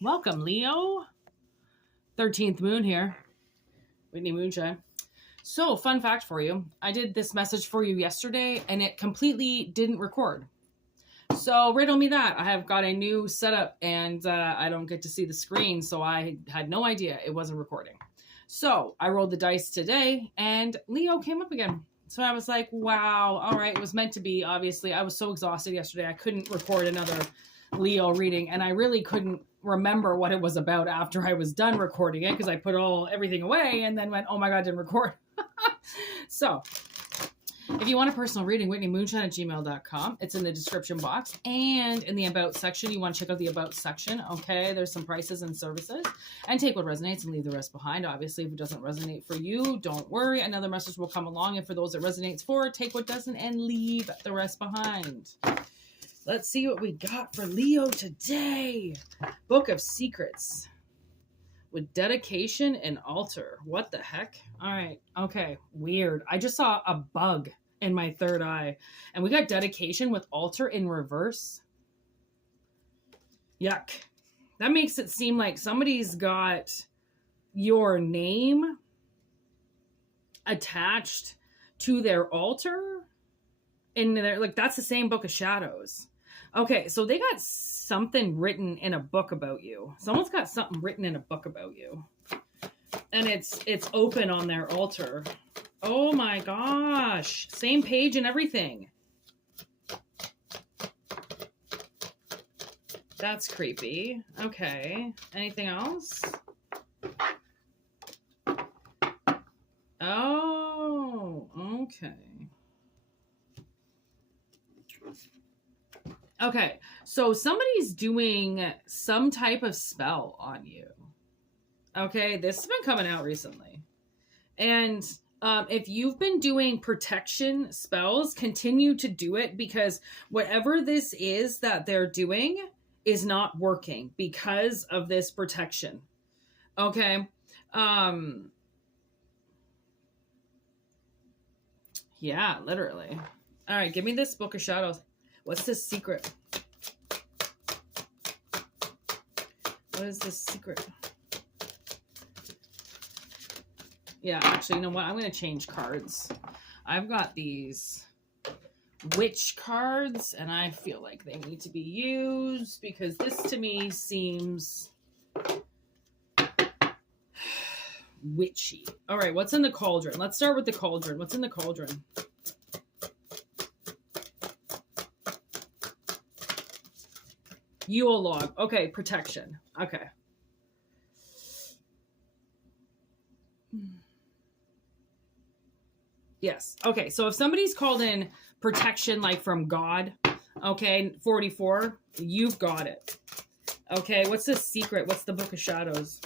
Welcome, Leo. 13th moon here. Whîtney Moonshine. So, fun fact for you. I did this message for you yesterday, and it completely didn't record. So, riddle me that. I have got a new setup, and I don't get to see the screen, so I had no idea it wasn't recording. So, I rolled the dice today, and Leo came up again. So, I was like, wow, all right, it was meant to be, obviously. I was so exhausted yesterday, I couldn't record another Leo reading, and I really couldn't remember what it was about after I was done recording it because I put everything away and then went, oh my God, I didn't record. So if you want a personal reading, WhîtneyMoonshine@gmail.com. It's in the description box and in the about section. You want to check out the about section. Okay, there's some prices and services, and take what resonates and leave the rest behind. Obviously, if it doesn't resonate for you, don't worry. Another message will come along, and for those that resonates for, take what doesn't and leave the rest behind. Let's see what we got for Leo today. Book of Secrets with dedication and altar. What the heck? All right. Okay. Weird. I just saw a bug in my third eye. And we got dedication with altar in reverse. Yuck. That makes it seem like somebody's got your name attached to their altar. And they're like, that's the same Book of Shadows. Okay, so they got something written in a book about you. Someone's got something written in a book about you. And it's open on their altar. Oh my gosh. Same page and everything. That's creepy. Okay. Anything else? Oh, okay. Okay, so somebody's doing some type of spell on you. Okay, this has been coming out recently. And if you've been doing protection spells, continue to do it because whatever this is that they're doing is not working because of this protection. Okay? Yeah, literally. All right, give me this Book of Shadows. What's this secret? What is this secret? Yeah, actually, you know what? I'm going to change cards. I've got these witch cards, and I feel like they need to be used because this to me seems witchy. All right, what's in the cauldron? Let's start with the cauldron. What's in the cauldron? Yule log. Okay, protection. Okay. Yes. Okay, so if somebody's called in protection like from God, okay, 44, you've got it. Okay, what's the secret? What's the Book of Shadows?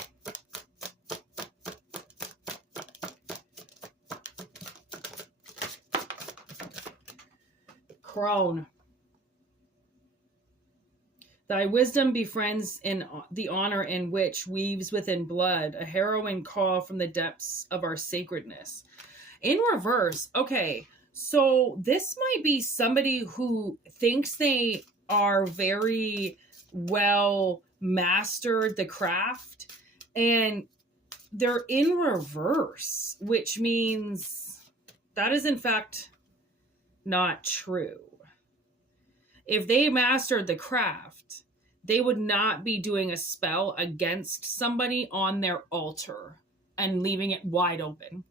CRONE. Thy wisdom befriends in the honor in which weaves within blood, a harrowing call from the depths of our sacredness. In reverse, okay, so this might be somebody who thinks they are very well mastered the craft, and they're in reverse, which means that is in fact not true. If they mastered the craft, they would not be doing a spell against somebody on their altar and leaving it wide open.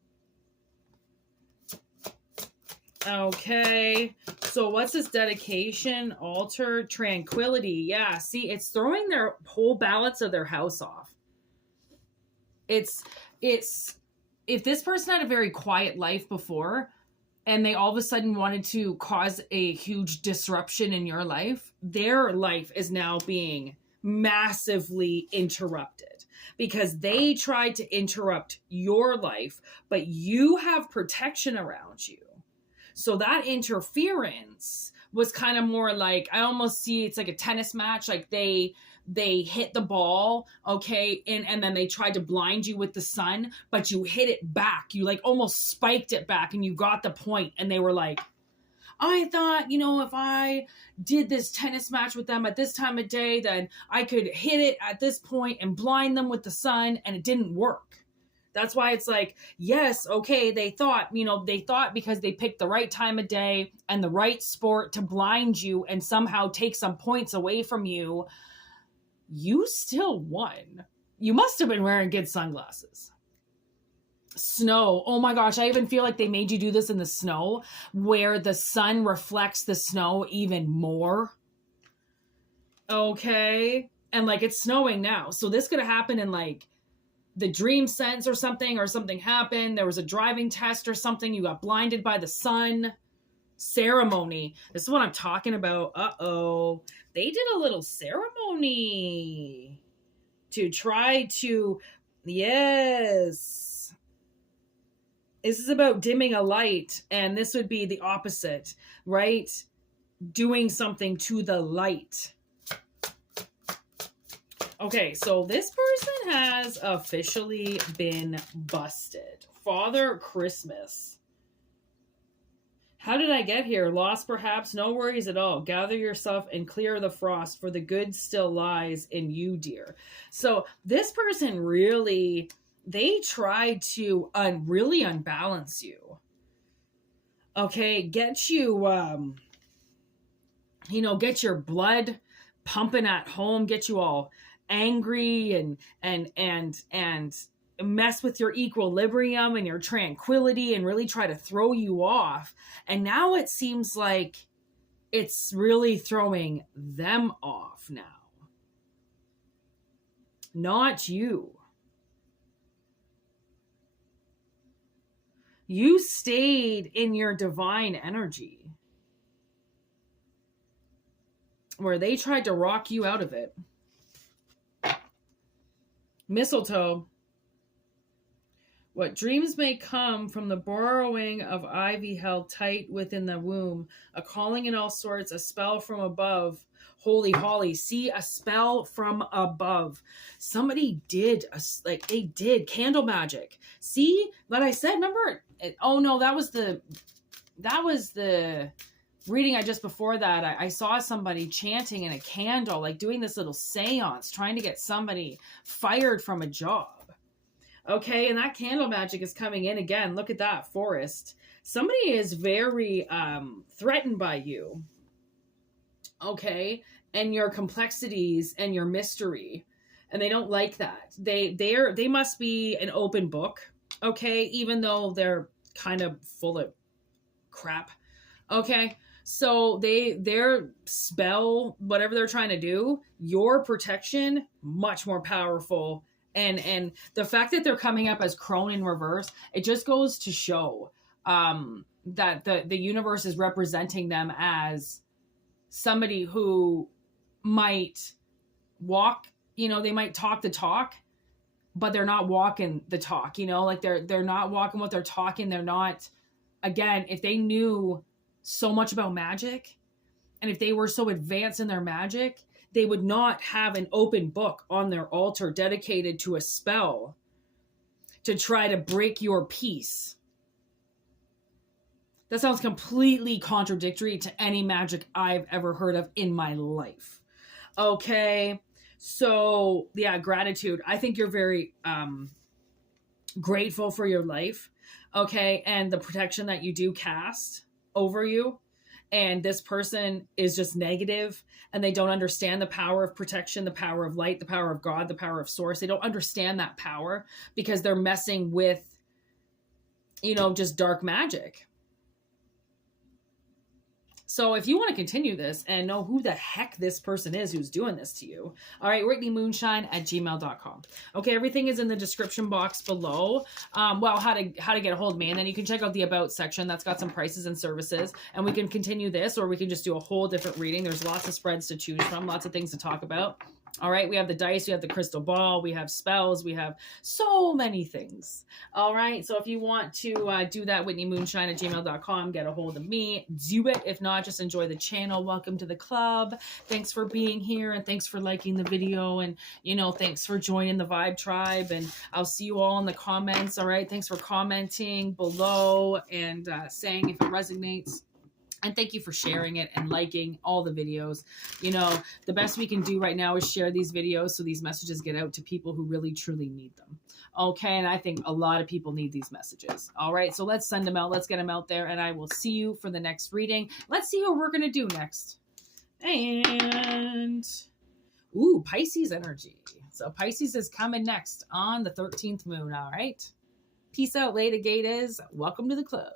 Okay, so what's this dedication, altar, tranquility? Yeah, see, it's throwing their whole balance of their house off. It's if this person had a very quiet life before, and they all of a sudden wanted to cause a huge disruption in your life, their life is now being massively interrupted because they tried to interrupt your life, but you have protection around you. So that interference was kind of more like, I almost see it's like a tennis match. Like they hit the ball, okay, and then they tried to blind you with the sun, but you hit it back. You like almost spiked it back and you got the point, and they were like, I thought, you know, if I did this tennis match with them at this time of day, then I could hit it at this point and blind them with the sun, and it didn't work. That's why it's like, yes, okay, they thought because they picked the right time of day and the right sport to blind you and somehow take some points away from you, you still won. You must have been wearing good sunglasses. Snow. Oh my gosh, I even feel like they made you do this in the snow where the sun reflects the snow even more. Okay. And like it's snowing now. So this could have happened in like the dream sense or something happened. There was a driving test or something. You got blinded by the sun. Ceremony. This is what I'm talking about. Uh-oh. They did a little ceremony to try to, yes. This is about dimming a light, and this would be the opposite, right? Doing something to the light. Okay, so this person has officially been busted. Father Christmas. How did I get here? Lost perhaps? No worries at all. Gather yourself and clear the frost, for the good still lies in you, dear. So this person really, they tried to really unbalance you. Okay, get you, get your blood pumping at home, get you all angry and mess with your equilibrium and your tranquility and really try to throw you off. And now it seems like it's really throwing them off now. Not you. You stayed in your divine energy where they tried to rock you out of it. Mistletoe. What dreams may come from the borrowing of ivy held tight within the womb, a calling in all sorts, a spell from above. Holy holly, see, a spell from above. Somebody did, they did candle magic. See, what I said, remember? Oh no, that was the reading I just before that. I saw somebody chanting in a candle, like doing this little seance, trying to get somebody fired from a job. Okay, and that candle magic is coming in again. Look at that, forest. Somebody is very threatened by you. Okay, and your complexities and your mystery. And they don't like that. They must be an open book. Okay, even though they're kind of full of crap. Okay, so their spell, whatever they're trying to do, your protection, much more powerful. And the fact that they're coming up as crone in reverse, it just goes to show that the universe is representing them as somebody who might walk, they might talk the talk, but they're not walking the talk, like they're not walking what they're talking. They're not, again, if they knew so much about magic and if they were so advanced in their magic, they would not have an open book on their altar dedicated to a spell to try to break your peace. That sounds completely contradictory to any magic I've ever heard of in my life. Okay, so yeah, gratitude. I think you're very grateful for your life, okay, and the protection that you do cast over you. And this person is just negative and they don't understand the power of protection, the power of light, the power of God, the power of source. They don't understand that power because they're messing with, just dark magic. So if you want to continue this and know who the heck this person is who's doing this to you, all right, WhïtneyMøønshine@gmail.com. Okay, everything is in the description box below. How to get a hold of me. And then you can check out the About section. That's got some prices and services. And we can continue this, or we can just do a whole different reading. There's lots of spreads to choose from, lots of things to talk about. All right, we have the dice, we have the crystal ball, we have spells, we have so many things. All right, so if you want to do that, WhïtneyMøønshine@gmail.com, get a hold of me, do it. If not, just enjoy the channel. Welcome to the club. Thanks for being here, and thanks for liking the video, and, thanks for joining the Vibe Tribe, and I'll see you all in the comments, all right? Thanks for commenting below and saying if it resonates. And thank you for sharing it and liking all the videos. You know, the best we can do right now is share these videos so these messages get out to people who really, truly need them. Okay, and I think a lot of people need these messages. All right, so let's send them out. Let's get them out there, and I will see you for the next reading. Let's see what we're going to do next. And, ooh, Pisces energy. So Pisces is coming next on the 13th moon, all right? Peace out, Lady Gators. Welcome to the club.